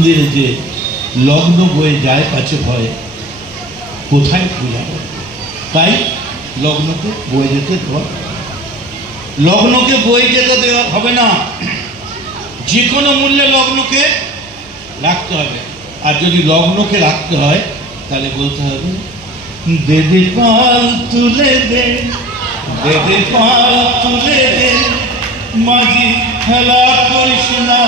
মন্দিরে যে লগ্ন বয়ে যায় কাছে ভয় কোথায় পূজা করে, তাই লগ্নকে বয়ে যেতে দেওয়া, লগ্নকে বয়ে যেতে দেওয়া হবে না, যে কোনো মূল্যে লগ্নকে রাখতে হবে। আর যদি লগ্নকে রাখতে হয় তাহলে বলতে হবে দে দে পাল তুলে দে, দে দে পাল তুলে দে, মাঝি খেলা করিস না,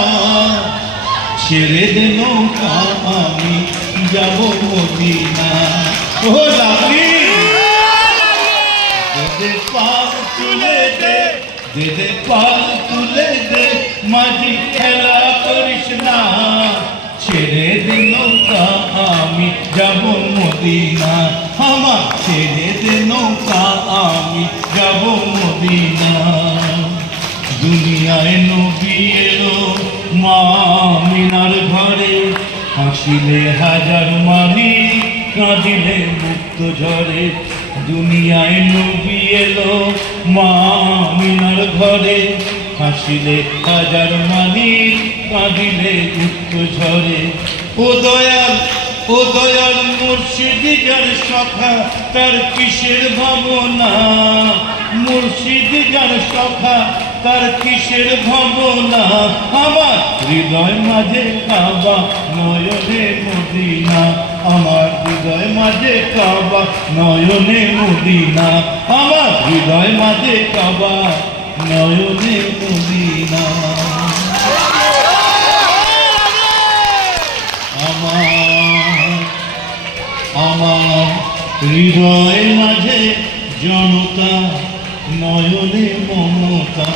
ছেড়ে দে নৌকা আমি যাব মদিনা। ও লাভলি দে দে পাল তুলে দে, দে দে পাল তুলে দে, মাঝি খেলা করিস না, ছেড়ে দে নৌকা আমি যাব মদিনা, আমার ছেড়ে দে নৌকা আমি যাব মদিনা। দুনিয়ায় নবী এলো মা আমিনার ঘরে, হাসিলে হাজার মানি কাঁদিলে মুক্ত ঝরে। দুনিয়ায় নবী এলো মা আমিনার ঘরে, হাসিলে হাজার মানি কাঁদিলে মুক্ত ঝরে। ও দয়াল, ও দয়াল মুর্শিদ যার সখা তার কিসের ভাবনা, মুর্শিদ যার সখা তার কিসের ভাবনা, আমার হৃদয় মাঝে কাবা নয়নে মদিনা, আমার হৃদয় মাঝে কাবা নয়নে মদিনা, আমার হৃদয় মাঝে কাবা নয়নে মদিনা। আমার হৃদয় মাঝে জনতা নয়নে মমতা।